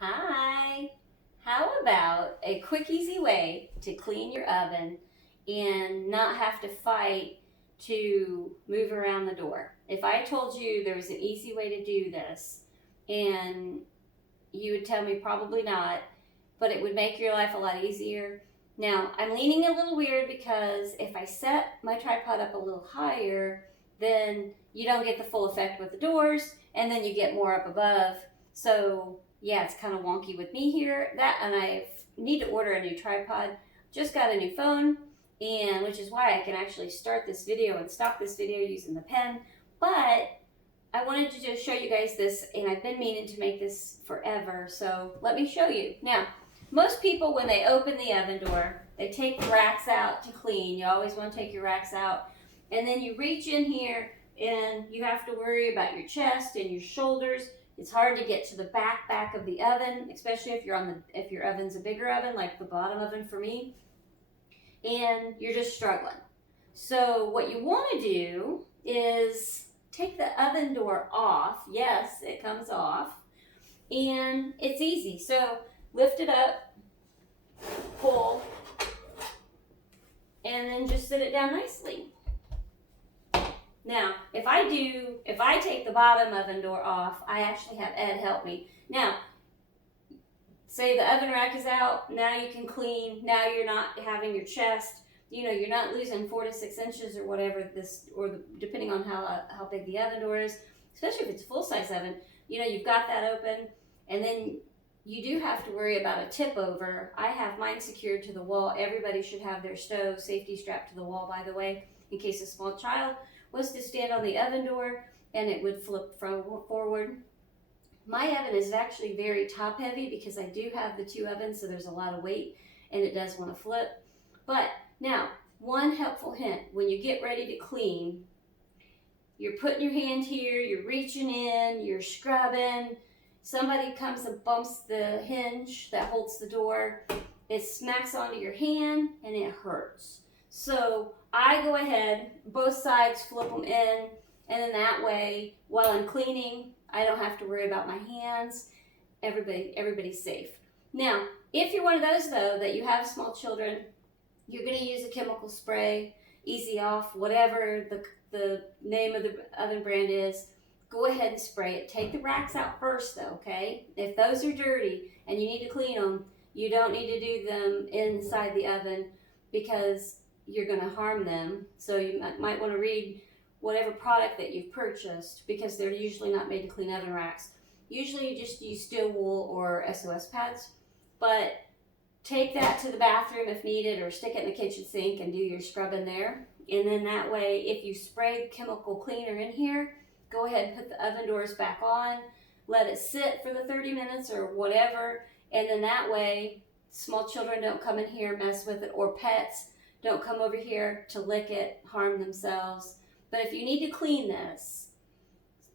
Hi! How about a quick, easy way to clean your oven and not have to fight to move around the door? If I told you there was an easy way to do this, and you would tell me probably not, but it would make your life a lot easier. Now, I'm leaning a little weird because if I set my tripod up a little higher, then you don't get the full effect with the doors, and then you get more up above. So, yeah, it's kind of wonky with me here. And I need to order a new tripod. Just got a new phone, and which is why I can actually start this video and stop this video using the pen. But I wanted to just show you guys this, and I've been meaning to make this forever, so let me show you. Now, most people, when they open the oven door, they take the racks out to clean. You always want to take your racks out, and then you reach in here, and you have to worry about your chest and your shoulders. It's hard to get to the back of the oven, especially if your oven's a bigger oven, like the bottom oven for me, and you're just struggling. So what you want to do is take the oven door off. Yes, it comes off. And it's easy. So lift it up, pull, and then just sit it down nicely. Now, if I take the bottom oven door off, I actually have Ed help me. Now, say the oven rack is out, now you can clean, now you're not having your chest, you're not losing 4 to 6 inches or whatever depending on how big the oven door is, especially if it's a full-size oven. You've got that open, and then you do have to worry about a tip over. I have mine secured to the wall. Everybody should have their stove safety strapped to the wall, by the way, in case a small child was to stand on the oven door and it would flip forward. My oven is actually very top heavy because I do have the 2 ovens, so there's a lot of weight and it does want to flip. But now, one helpful hint, when you get ready to clean, you're putting your hand here, you're reaching in, you're scrubbing, somebody comes and bumps the hinge that holds the door, it smacks onto your hand and it hurts. So I go ahead, both sides, flip them in, and then that way, while I'm cleaning, I don't have to worry about my hands. Everybody's safe. Now, if you're one of those, though, that you have small children, you're going to use a chemical spray, Easy Off, whatever the name of the oven brand is. Go ahead and spray it. Take the racks out first, though, okay? If those are dirty and you need to clean them, you don't need to do them inside the oven because you're going to harm them. So you might want to read whatever product that you've purchased, because they're usually not made to clean oven racks. Usually you just use steel wool or SOS pads, but take that to the bathroom if needed, or stick it in the kitchen sink and do your scrubbing there. And then that way, if you spray chemical cleaner in here, go ahead and put the oven doors back on, let it sit for the 30 minutes or whatever, and then that way small children don't come in here, mess with it, or pets don't come over here to lick it, harm themselves. But if you need to clean this,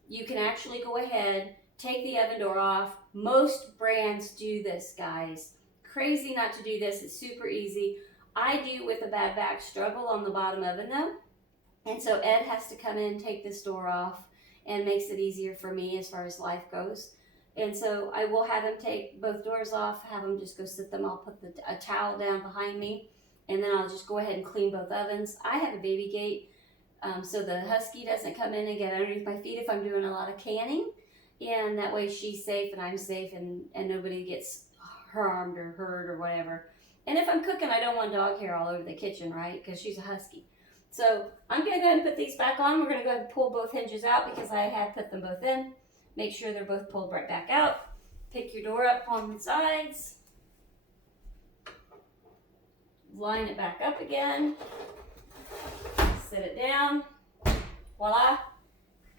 you can actually go ahead, take the oven door off. Most brands do this, guys. Crazy not to do this. It's super easy. I do with a bad back struggle on the bottom oven though. And so Ed has to come in, take this door off, and makes it easier for me as far as life goes. And so I will have him take both doors off, have him just go sit them. I'll put a towel down behind me, and then I'll just go ahead and clean both ovens. I have a baby gate, so the husky doesn't come in and get underneath my feet if I'm doing a lot of canning. And that way she's safe and I'm safe, and nobody gets harmed or hurt or whatever. And if I'm cooking, I don't want dog hair all over the kitchen, right? Because she's a husky. So I'm going to go ahead and put these back on. We're going to go ahead and pull both hinges out because I had put them both in. Make sure they're both pulled right back out. Pick your door up on the sides. Line it back up again. Sit it down. Voila.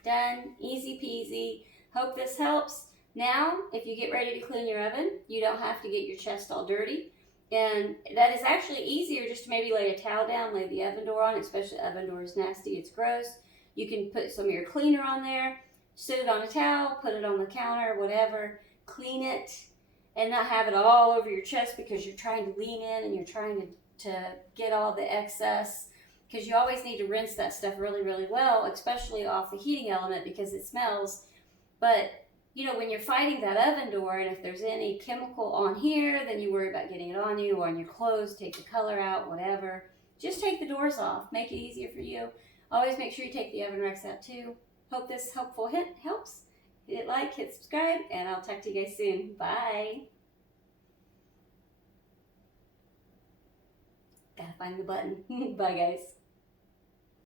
Done. Easy peasy. Hope this helps. Now, if you get ready to clean your oven, you don't have to get your chest all dirty. And that is actually easier just to maybe lay a towel down, lay the oven door on, especially the oven door is nasty, it's gross. You can put some of your cleaner on there, sit it on a towel, put it on the counter, whatever, clean it, and not have it all over your chest because you're trying to lean in and you're trying to get all the excess, because you always need to rinse that stuff really, really well, especially off the heating element because it smells. But you know, when you're fighting that oven door, and if there's any chemical on here, then you worry about getting it on you or on your clothes, take the color out, whatever. Just take the doors off. Make it easier for you. Always make sure you take the oven racks out too. Hope this helpful hint helps. Hit like, hit subscribe, and I'll talk to you guys soon. Bye. Gotta find the button. Bye, guys.